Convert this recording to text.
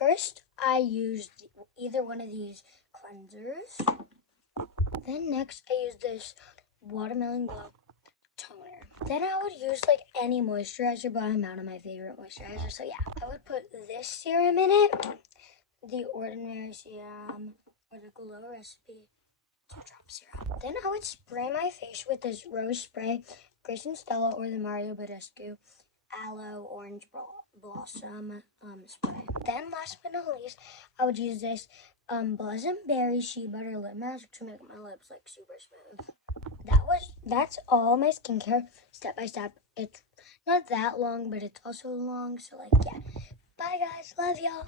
first I used either one of these cleansers. Then next I used this Watermelon Glow toner. Then I would use like any moisturizer, but I'm out of my favorite moisturizer. So yeah, I would put this serum in it, the Ordinary Serum or the Glow Recipe 2-drop serum. Then I would spray my face with this Rose Spray, Grace and Stella, or the Mario Badescu Aloe Orange Blossom spray. Then last but not least, I would use this Blossom Berry Shea Butter Lip Mask to make my lips like super smooth. That's all my skincare step by step. It's not that long, but it's also long, so like yeah. Bye guys, love y'all.